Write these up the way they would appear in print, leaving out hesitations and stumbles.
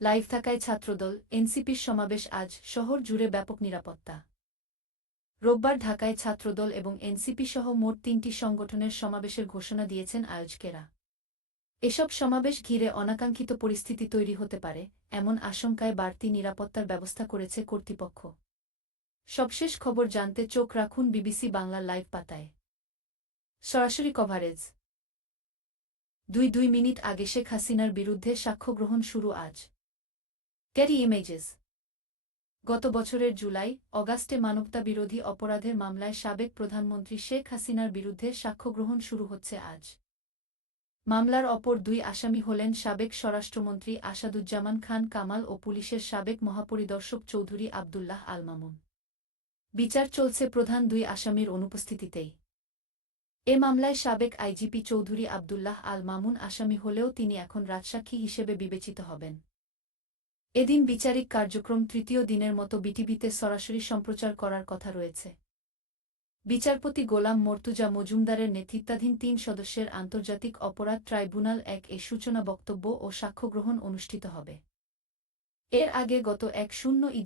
Live থাকায় ছাত্রদল, এনসিপির সমাবেশ আজ, শহর জুড়ে ব্যাপক নিরাপত্তা। রোববার ঢাকায় ছাত্রদল এবং এনসিপি সহ মোট ৩টি সংগঠনের সমাবেশের ঘোষণা দিয়েছেন আয়োজকেরা। এসব সমাবেশ ঘিরে অনাকাঙ্ক্ষিত পরিস্থিতি তৈরি হতে পারে, এমন আশঙ্কায় বাড়তি নিরাপত্তার ব্যবস্থা করেছে কর্তৃপক্ষ। সবশেষ খবর জানতে চোখ রাখুন বিবিসি বাংলা লাইভ পাতায়। সরাসরি কভারেজ ২ মিনিট আগে শেখ হাসিনার বিরুদ্ধে সাক্ষ্য গ্রহণ শুরু আজ। ক্যারি ইমেজেস গত বছরের জুলাই, অগাস্টে মানবতাবিরোধী অপরাধের মামলায় সাবেক প্রধানমন্ত্রী শেখ হাসিনার বিরুদ্ধে সাক্ষ্য গ্রহণ শুরু হচ্ছে আজ। মামলার অপর দুই আসামি হলেন সাবেক স্বরাষ্ট্রমন্ত্রী আসাদুজ্জামান খান কামাল ও পুলিশের সাবেক মহাপরিদর্শক চৌধুরী আবদুল্লাহ আল মামুন। বিচার চলছে প্রধান দুই আসামির অনুপস্থিতিতেই। এ মামলায় সাবেক আইজিপি চৌধুরী আবদুল্লাহ আল মামুন আসামি হলেও তিনি এখন রাজসাক্ষী হিসেবে বিবেচিত হবেন। এদিন বিচারিক কার্যক্রম তৃতীয় দিনের মতো বিটিভিতে সরাসরি সম্প্রচার করার কথা রয়েছে। বিচারপতি গোলাম মর্তুজা মজুমদারের নেতৃত্বাধীন ৩ সদস্যের আন্তর্জাতিক অপরাধ ট্রাইব্যুনাল ১ সূচনা বক্তব্য ও সাক্ষ্যগ্রহণ অনুষ্ঠিত হবে। এর আগে গত ১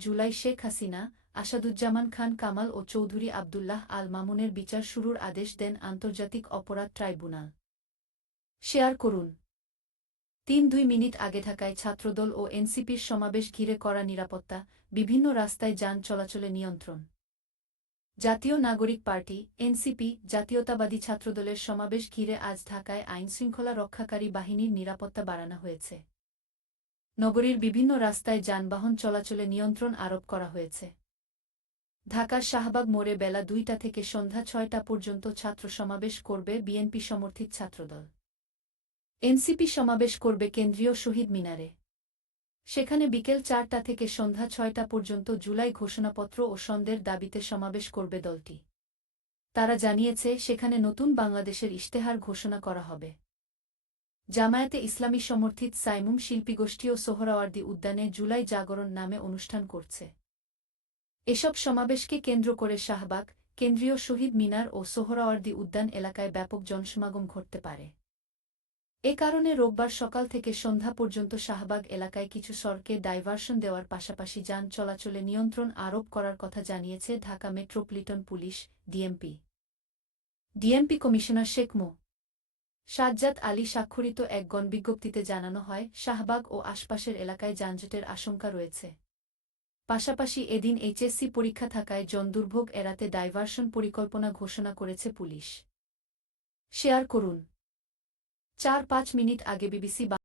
জুলাই শেখ হাসিনা, আসাদুজ্জামান খান কামাল ও চৌধুরী আবদুল্লাহ আল মামুনের বিচার শুরুর আদেশ দেন আন্তর্জাতিক অপরাধ ট্রাইব্যুনাল। শেয়ার করুন ২ মিনিট আগে ঢাকায় ছাত্রদল ও এনসিপির সমাবেশ ঘিরে কড়া নিরাপত্তা, বিভিন্ন রাস্তায় যান চলাচলে নিয়ন্ত্রণ। জাতীয় নাগরিক পার্টি, এনসিপি, জাতীয়তাবাদী ছাত্রদলের সমাবেশ ঘিরে আজ ঢাকায় আইনশৃঙ্খলা রক্ষাকারী বাহিনীর নিরাপত্তা বাড়ানো হয়েছে। নগরীর বিভিন্ন রাস্তায় যানবাহন চলাচলে নিয়ন্ত্রণ আরোপ করা হয়েছে। ঢাকার শাহবাগ মোড়ে বেলা ২টা থেকে সন্ধ্যা ৬টা পর্যন্ত ছাত্র সমাবেশ করবে বিএনপি সমর্থিত ছাত্রদল। এনসিপি সমাবেশ করবে কেন্দ্রীয় শহীদ মিনারে। সেখানে বিকেল ৪টা থেকে সন্ধ্যা ৬টা পর্যন্ত জুলাই ঘোষণাপত্র ও সনদের দাবিতে সমাবেশ করবে দলটি। তারা জানিয়েছে সেখানে নতুন বাংলাদেশের ইশতেহার ঘোষণা করা হবে। জামায়াতে ইসলামী সমর্থিত সাইমুম শিল্পীগোষ্ঠীও সোহরাওয়ার্দী উদ্যানে জুলাই জাগরণ নামে অনুষ্ঠান করছে। এসব সমাবেশকে কেন্দ্র করে শাহবাগ, কেন্দ্রীয় শহীদ মিনার ও সোহরাওয়ার্দী উদ্যান এলাকায় ব্যাপক জনসমাগম ঘটতে পারে। এ কারণে রোববার সকাল থেকে সন্ধ্যা পর্যন্ত শাহবাগ এলাকায় কিছু সড়কে ডাইভারশন দেওয়ার পাশাপাশি যান চলাচলে নিয়ন্ত্রণ আরোপ করার কথা জানিয়েছে Dhaka metropolitan police, DMP. DMP commissioner Sheikh Md. Sajjad Ali স্বাক্ষরিত এক গণবিজ্ঞপ্তিতে জানানো হয়, শাহবাগ ও আশপাশের এলাকায় যানজটের আশঙ্কা রয়েছে। পাশাপাশি এদিন এইচএসসি পরীক্ষা থাকায় জনদুর্ভোগ এড়াতে ডাইভারশন পরিকল্পনা ঘোষণা করেছে পুলিশ। শেয়ার করুন ৪-৫ মিনিট আগে বিবিসি